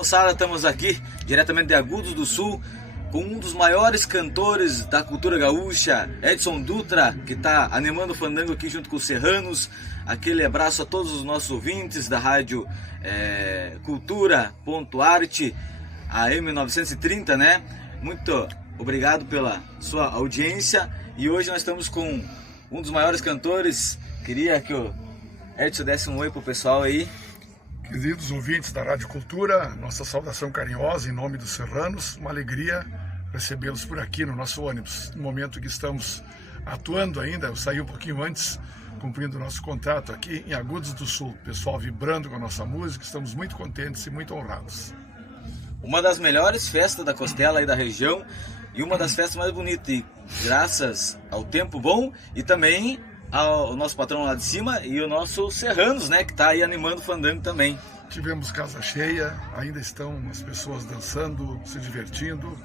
Moçada, estamos aqui diretamente de Agudos do Sul com um dos maiores cantores da cultura gaúcha, Edson Dutra, que está animando o fandango aqui junto com os serranos. Aquele abraço a todos os nossos ouvintes da rádio Cultura.arte, AM 930, né? Muito obrigado pela sua audiência. E hoje nós estamos com um dos maiores cantores. Queria que o Edson desse um oi pro pessoal aí. Queridos ouvintes da Rádio Cultura, nossa saudação carinhosa em nome dos serranos, uma alegria recebê-los por aqui no nosso ônibus. No momento que estamos atuando ainda, eu saí um pouquinho antes, cumprindo o nosso contrato aqui em Agudos do Sul. Pessoal vibrando com a nossa música, estamos muito contentes e muito honrados. Uma das melhores festas da Costela aí da região e uma das festas mais bonitas, e graças ao tempo bom e também ao nosso patrão lá de cima e o nosso Serranos, né, que está aí animando o fandango também. Tivemos casa cheia, ainda estão as pessoas dançando, se divertindo,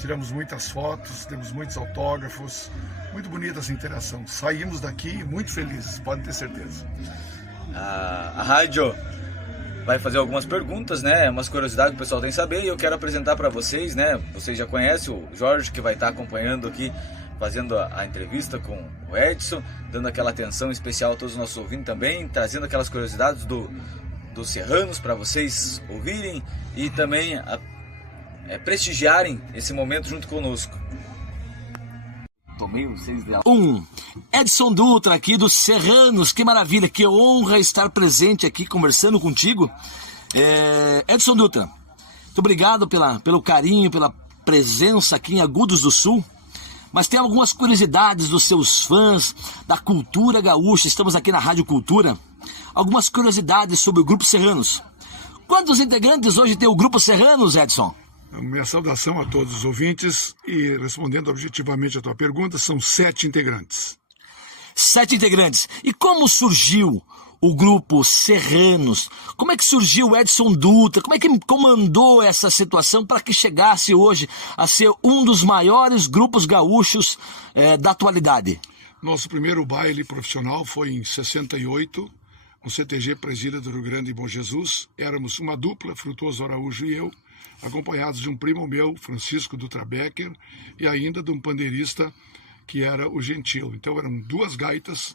tiramos muitas fotos, temos muitos autógrafos, muito bonita essa interação. Saímos daqui muito felizes, podem ter certeza. A rádio vai fazer algumas perguntas, né, umas curiosidades que o pessoal tem que saber, e eu quero apresentar para vocês, né, vocês já conhecem o Jorge, que vai estar acompanhando aqui, fazendo a entrevista com o Edson, dando aquela atenção especial a todos os nossos ouvintes também, trazendo aquelas curiosidades dos serranos para vocês ouvirem e também prestigiarem esse momento junto conosco. Tomei vocês dela. Edson Dutra aqui dos Serranos, que maravilha, que honra estar presente aqui conversando contigo. Edson Dutra, muito obrigado pelo carinho, pela presença aqui em Agudos do Sul. Mas tem algumas curiosidades dos seus fãs, da cultura gaúcha. Estamos aqui na Rádio Cultura. Algumas curiosidades sobre o Grupo Serranos. Quantos integrantes hoje tem o Grupo Serranos, Edson? Minha saudação a todos os ouvintes e, respondendo objetivamente a tua pergunta, são 7 integrantes. 7 integrantes. E como surgiu o Grupo Serranos? Como é que surgiu o Edson Dutra? Como é que comandou essa situação para que chegasse hoje a ser um dos maiores grupos gaúchos da atualidade? Nosso primeiro baile profissional foi em 68, no CTG Presília do Rio Grande e Bom Jesus. Éramos uma dupla, Frutuoso Araújo e eu, acompanhados de um primo meu, Francisco Dutra Becker, e ainda de um pandeirista que era o Gentil. Então eram 2 gaitas,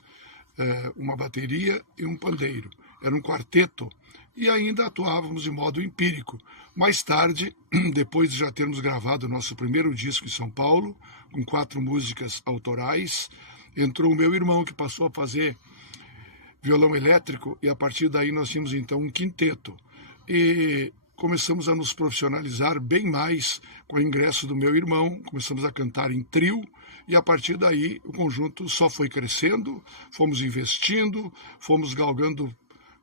uma bateria e um pandeiro. Era um quarteto e ainda atuávamos de modo empírico. Mais tarde, depois de já termos gravado o nosso primeiro disco em São Paulo, com 4 músicas autorais, entrou o meu irmão, que passou a fazer violão elétrico, e a partir daí nós tínhamos então um quinteto. E começamos a nos profissionalizar bem mais com o ingresso do meu irmão, começamos a cantar em trio, e a partir daí o conjunto só foi crescendo, fomos investindo, fomos galgando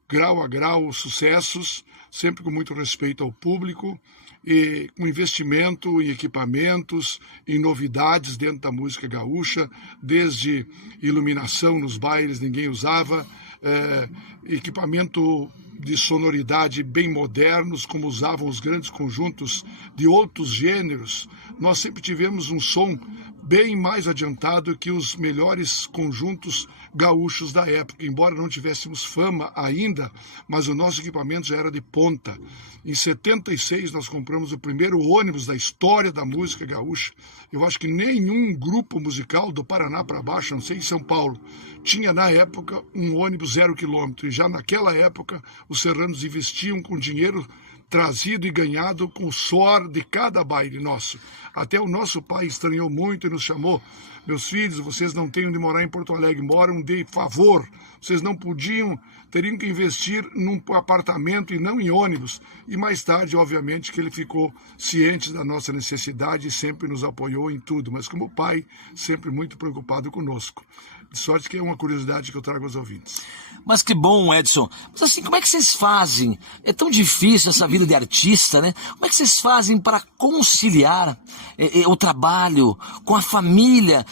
grau a grau sucessos, sempre com muito respeito ao público, e com investimento em equipamentos, em novidades dentro da música gaúcha, desde iluminação nos bailes, ninguém usava, equipamento de sonoridade bem modernos, como usavam os grandes conjuntos de outros gêneros. Nós sempre tivemos um som bem mais adiantado que os melhores conjuntos gaúchos da época, embora não tivéssemos fama ainda, mas o nosso equipamento já era de ponta. Em 76 nós compramos o primeiro ônibus da história da música gaúcha. Eu acho que nenhum grupo musical do Paraná para baixo, não sei em São Paulo, tinha na época um ônibus 0 quilômetro, e já naquela época os serranos investiam com dinheiro trazido e ganhado com o suor de cada baile nosso. Até o nosso pai estranhou muito e nos chamou: meus filhos, vocês não têm onde morar em Porto Alegre, moram de favor, vocês não podiam, teriam que investir num apartamento e não em ônibus. E mais tarde, obviamente, que ele ficou ciente da nossa necessidade e sempre nos apoiou em tudo, mas como pai, sempre muito preocupado conosco. De sorte que é uma curiosidade que eu trago aos ouvintes. Mas que bom, Edson. Mas assim, como é que vocês fazem? É tão difícil essa vida de artista, né? Como é que vocês fazem para conciliar o trabalho com a família?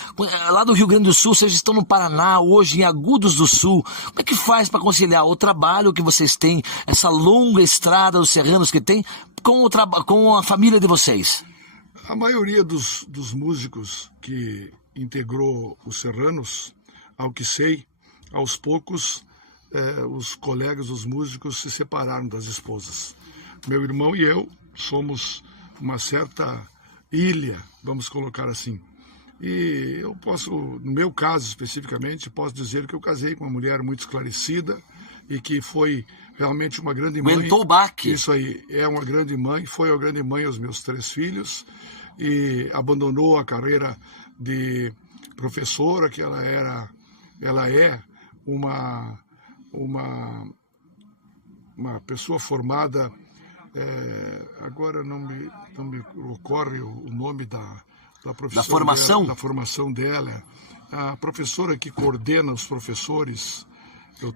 Lá do Rio Grande do Sul, vocês estão no Paraná, hoje em Agudos do Sul. Como é que faz para conciliar o trabalho que vocês têm, essa longa estrada dos serranos que tem, com a família de vocês? A maioria dos músicos que integrou os serranos, ao que sei, aos poucos, os colegas, os músicos se separaram das esposas. meu irmão e eu somos uma certa ilha, vamos colocar assim. E eu posso, no meu caso especificamente, posso dizer que eu casei com uma mulher muito esclarecida e que foi realmente uma grande mãe. Aguentou o baque. Isso aí, é uma grande mãe, foi uma grande mãe aos meus 3 filhos e abandonou a carreira de professora, que ela é uma pessoa formada, agora não me ocorre o nome da profissão da formação? Dela, da formação dela, a professora que coordena os professores.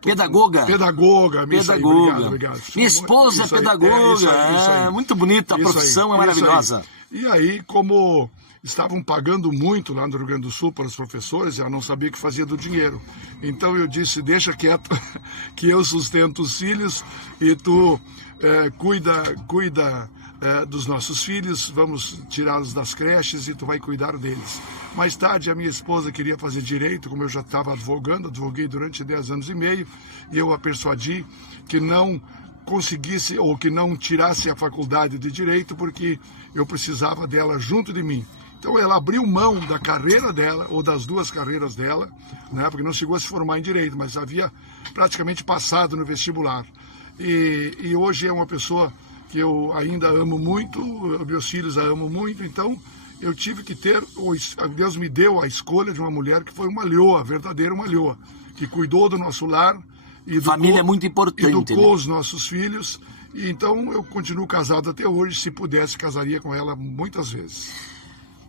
Pedagoga. Pedagoga. Obrigado. Minha esposa é pedagoga. Isso aí. Muito bonita, a profissão é maravilhosa. E aí, como estavam pagando muito lá no Rio Grande do Sul para os professores, ela não sabia o que fazia do dinheiro. Então eu disse, deixa quieto, que eu sustento os filhos e tu cuida dos nossos filhos, vamos tirá-los das creches e tu vai cuidar deles. Mais tarde a minha esposa queria fazer direito, como eu já estava advoguei durante 10 anos e meio, e eu a persuadi que não conseguisse ou que não tirasse a faculdade de direito porque eu precisava dela junto de mim. Então ela abriu mão da carreira dela, ou das 2 carreiras dela, né, porque não chegou a se formar em direito, mas havia praticamente passado no vestibular. E hoje é uma pessoa que eu ainda amo muito, meus filhos a amo muito, então eu tive que ter, Deus me deu a escolha de uma mulher que foi uma leoa, verdadeira uma leoa, que cuidou do nosso lar, família é muito importante, educou, né? Os nossos filhos, e então eu continuo casado até hoje, se pudesse casaria com ela muitas vezes.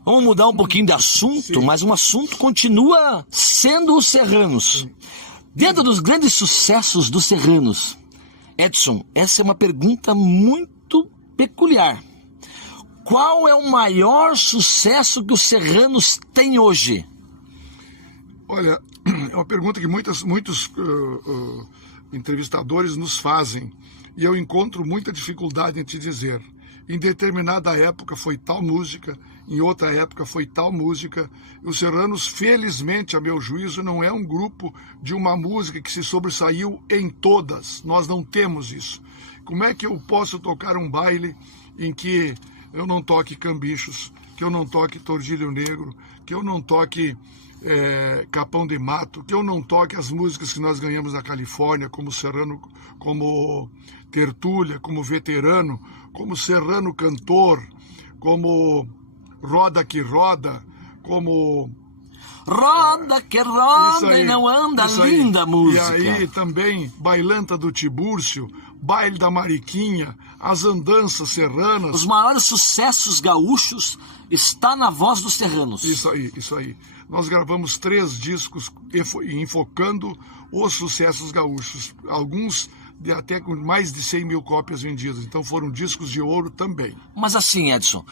Vamos mudar um pouquinho de assunto, sim, mas um assunto continua sendo os Serranos. Sim. Dentro dos grandes sucessos dos Serranos, Edson, essa é uma pergunta muito peculiar. Qual é o maior sucesso que os Serranos têm hoje? Olha, é uma pergunta que muitos entrevistadores nos fazem e eu encontro muita dificuldade em te dizer. Em determinada época foi tal música, em outra época foi tal música. Os Serranos, felizmente, a meu juízo, não é um grupo de uma música que se sobressaiu em todas. Nós não temos isso. Como é que eu posso tocar um baile em que eu não toque Cambichos, que eu não toque Tordilho Negro, que eu não toque Capão de Mato, que eu não toque as músicas que nós ganhamos na Califórnia, como Serrano, como Tertúlia, como Veterano, como Serrano Cantor, como Roda que Roda, como... Roda que roda aí, e não anda, linda música. E aí também Bailanta do Tibúrcio, Baile da Mariquinha, as andanças serranas. Os maiores sucessos gaúchos está na voz dos Serranos. Isso aí. Nós gravamos 3 discos enfocando os sucessos gaúchos. Alguns até com mais de 100 mil cópias vendidas. Então foram discos de ouro também. Mas assim, Edson,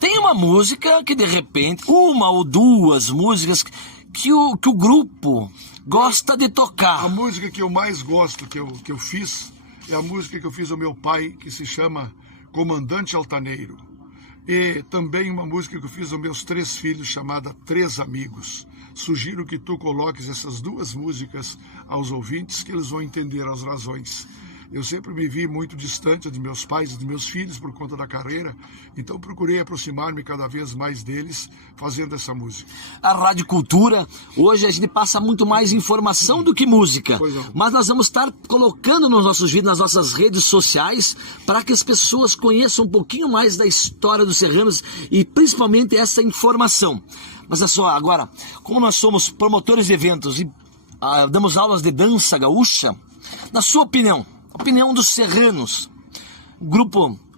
tem uma música que de repente, uma ou 2 músicas que o grupo gosta de tocar. A música que eu mais gosto, que eu fiz, é a música que eu fiz ao meu pai, que se chama Comandante Altaneiro. E também uma música que eu fiz aos meus 3 filhos, chamada 3 Amigos. Sugiro que tu coloques essas 2 músicas aos ouvintes, que eles vão entender as razões. Eu sempre me vi muito distante de meus pais e de meus filhos por conta da carreira, então procurei aproximar-me cada vez mais deles fazendo essa música. A Rádio Cultura, hoje a gente passa muito mais informação do que música, mas nós vamos estar colocando nos nossos vídeos, nas nossas redes sociais, para que as pessoas conheçam um pouquinho mais da história dos Serranos e principalmente essa informação. Mas é só, agora, como nós somos promotores de eventos e damos aulas de dança gaúcha, na sua opinião dos Serranos,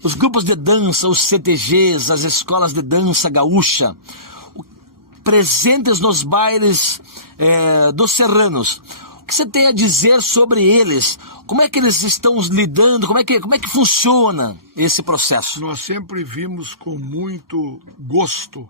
os grupos de dança, os CTGs, as escolas de dança gaúcha, presentes nos bailes dos Serranos, o que você tem a dizer sobre eles? Como é que eles estão lidando? Como é que funciona esse processo? Nós sempre vimos com muito gosto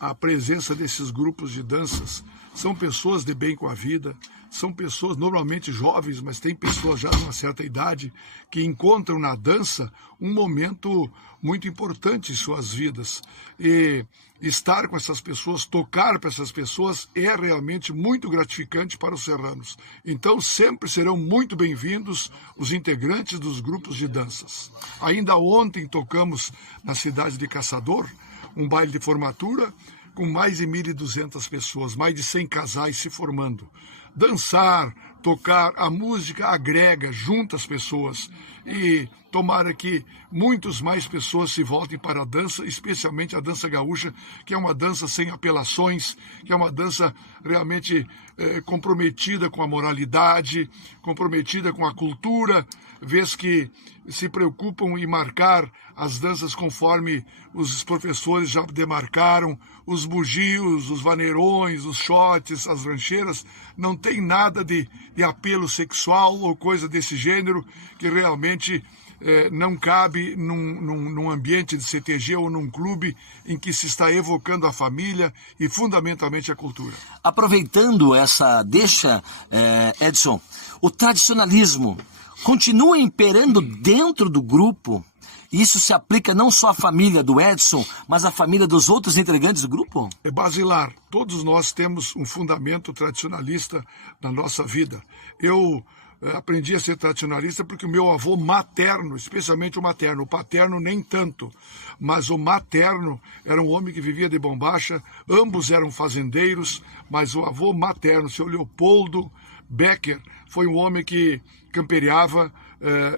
a presença desses grupos de danças. São pessoas de bem com a vida, são pessoas normalmente jovens, mas tem pessoas já de uma certa idade que encontram na dança um momento muito importante em suas vidas. E estar com essas pessoas, tocar para essas pessoas é realmente muito gratificante para os serranos. Então sempre serão muito bem-vindos os integrantes dos grupos de danças. Ainda ontem tocamos na cidade de Caçador um baile de formatura com mais de 1.200 pessoas, mais de 100 casais se formando. Dançar, tocar, a música agrega, junta as pessoas. E tomara que muitas mais pessoas se voltem para a dança, especialmente a dança gaúcha, que é uma dança sem apelações, que é uma dança realmente comprometida com a moralidade, comprometida com a cultura, vez que se preocupam em marcar as danças conforme os professores já demarcaram, os bugios, os vaneirões, os shots, as rancheiras, não tem nada de apelo sexual ou coisa desse gênero que realmente não cabe num ambiente de CTG ou num clube em que se está evocando a família e fundamentalmente a cultura. Aproveitando essa deixa, Edson, o tradicionalismo continua imperando dentro do grupo? Isso se aplica não só à família do Edson, mas à família dos outros integrantes do grupo? É basilar. Todos nós temos um fundamento tradicionalista na nossa vida. Eu aprendi a ser tradicionalista porque o meu avô materno, especialmente o materno, o paterno nem tanto, mas o materno era um homem que vivia de bombacha, ambos eram fazendeiros, mas o avô materno, o seu Leopoldo Becker, foi um homem que camperiava,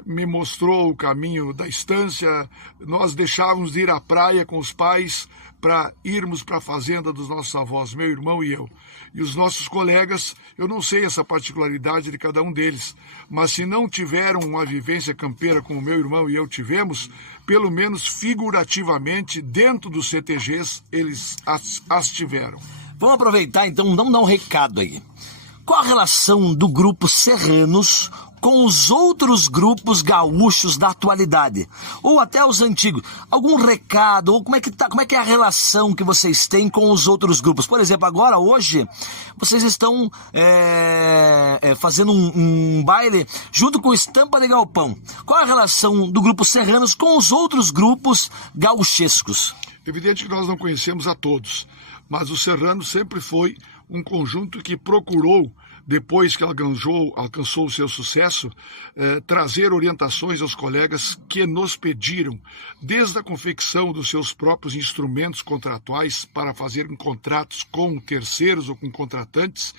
me mostrou o caminho da estância. Nós deixávamos de ir à praia com os pais para irmos para a fazenda dos nossos avós, meu irmão e eu. E os nossos colegas, eu não sei essa particularidade de cada um deles, mas se não tiveram uma vivência campeira como meu irmão e eu tivemos, pelo menos figurativamente, dentro dos CTGs, eles as tiveram. Vamos aproveitar então, vamos dar um recado aí. Qual a relação do grupo Serranos com os outros grupos gaúchos da atualidade? Ou até os antigos? Algum recado? Ou como é que é a relação que vocês têm com os outros grupos? Por exemplo, agora, hoje, vocês estão fazendo um baile junto com Estampa de Galpão. Qual a relação do grupo Serranos com os outros grupos gauchescos? Evidente que nós não conhecemos a todos, mas o Serrano sempre foi um conjunto que procurou, depois que alcançou o seu sucesso, trazer orientações aos colegas que nos pediram, desde a confecção dos seus próprios instrumentos contratuais para fazerem contratos com terceiros ou com contratantes.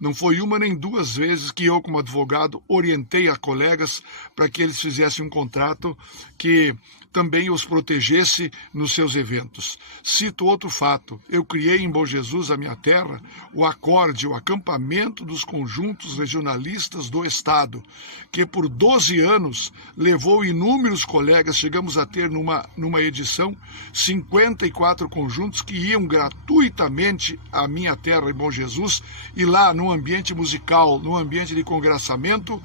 Não foi uma nem duas vezes que eu, como advogado, orientei a colegas para que eles fizessem um contrato que também os protegesse nos seus eventos. Cito outro fato. Eu criei em Bom Jesus, a minha terra, o acorde, o acampamento dos conjuntos regionalistas do Estado, que por 12 anos levou inúmeros colegas. Chegamos a ter numa edição 54 conjuntos que iam gratuitamente à minha terra em Bom Jesus, e lá no ambiente musical, no ambiente de congraçamento,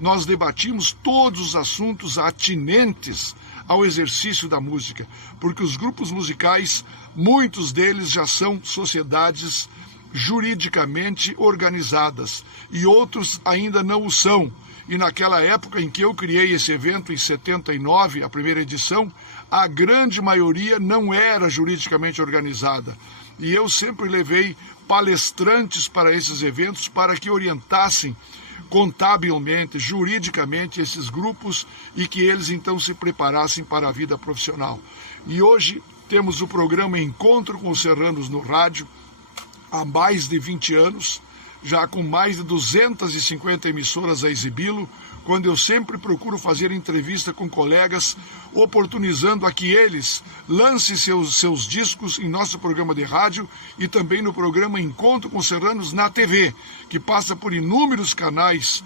nós debatimos todos os assuntos atinentes ao exercício da música, porque os grupos musicais, muitos deles já são sociedades juridicamente organizadas e outros ainda não o são. E naquela época em que eu criei esse evento, em 79, a primeira edição, a grande maioria não era juridicamente organizada. E eu sempre levei palestrantes para esses eventos para que orientassem contabilmente, juridicamente esses grupos e que eles então se preparassem para a vida profissional. E hoje temos o programa Encontro com os Serranos no rádio há mais de 20 anos, já com mais de 250 emissoras a exibi-lo, quando eu sempre procuro fazer entrevista com colegas, oportunizando a que eles lancem seus discos em nosso programa de rádio e também no programa Encontro com Serranos na TV, que passa por inúmeros canais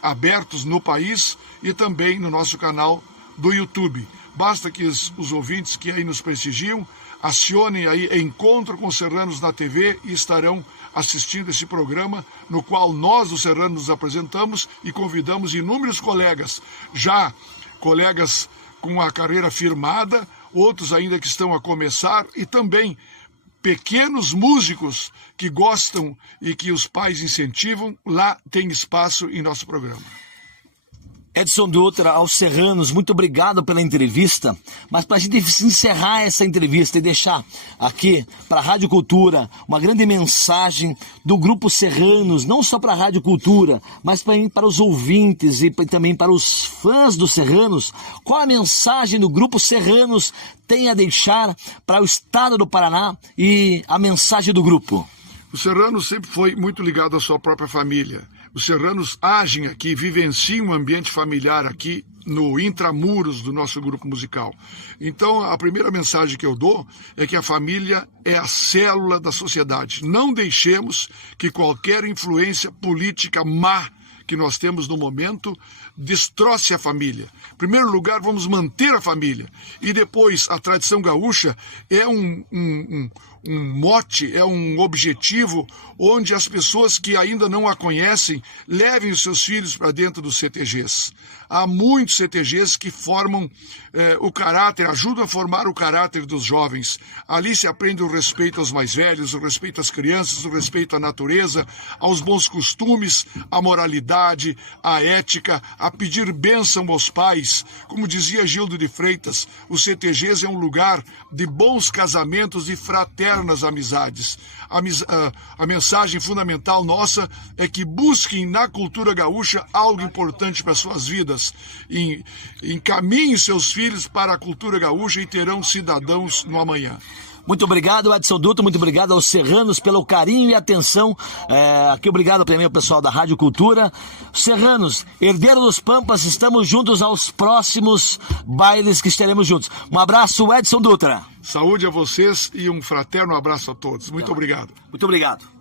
abertos no país e também no nosso canal do YouTube. Basta que os ouvintes que aí nos prestigiam acionem aí Encontro com Serranos na TV e estarão assistindo esse programa, no qual nós, os serranos, nos apresentamos e convidamos inúmeros colegas, já colegas com a carreira firmada, outros ainda que estão a começar, e também pequenos músicos que gostam e que os pais incentivam, lá tem espaço em nosso programa. Edson Dutra, aos serranos, muito obrigado pela entrevista, mas para a gente encerrar essa entrevista e deixar aqui para a Rádio Cultura uma grande mensagem do Grupo Serranos, não só para a Rádio Cultura, mas também para os ouvintes e também para os fãs dos Serranos, qual a mensagem do Grupo Serranos tem a deixar para o estado do Paraná e a mensagem do grupo? O Serrano sempre foi muito ligado à sua própria família. Os serranos agem aqui, vivenciam um ambiente familiar aqui no intramuros do nosso grupo musical. Então, a primeira mensagem que eu dou é que a família é a célula da sociedade. Não deixemos que qualquer influência política má que nós temos no momento destroce a família. Em primeiro lugar, vamos manter a família. E depois, a tradição gaúcha é um mote, é um objetivo onde as pessoas que ainda não a conhecem levem os seus filhos para dentro dos CTGs. Há muitos CTGs que formam o caráter, ajudam a formar o caráter dos jovens. Ali se aprende o respeito aos mais velhos, o respeito às crianças, o respeito à natureza, aos bons costumes, à moralidade, à ética, a pedir bênção aos pais. Como dizia Gildo de Freitas, os CTGs é um lugar de bons casamentos e fraternas amizades. A mensagem fundamental nossa é que busquem na cultura gaúcha algo importante para suas vidas. Encaminhem seus filhos para a cultura gaúcha e terão cidadãos no amanhã. Muito obrigado, Edson Dutra, muito obrigado aos serranos pelo carinho e atenção. Aqui obrigado também ao pessoal da Rádio Cultura. Serranos, herdeiro dos Pampas, estamos juntos aos próximos bailes que estaremos juntos. Um abraço, Edson Dutra. Saúde a vocês e um fraterno abraço a todos. Muito obrigado. Muito obrigado.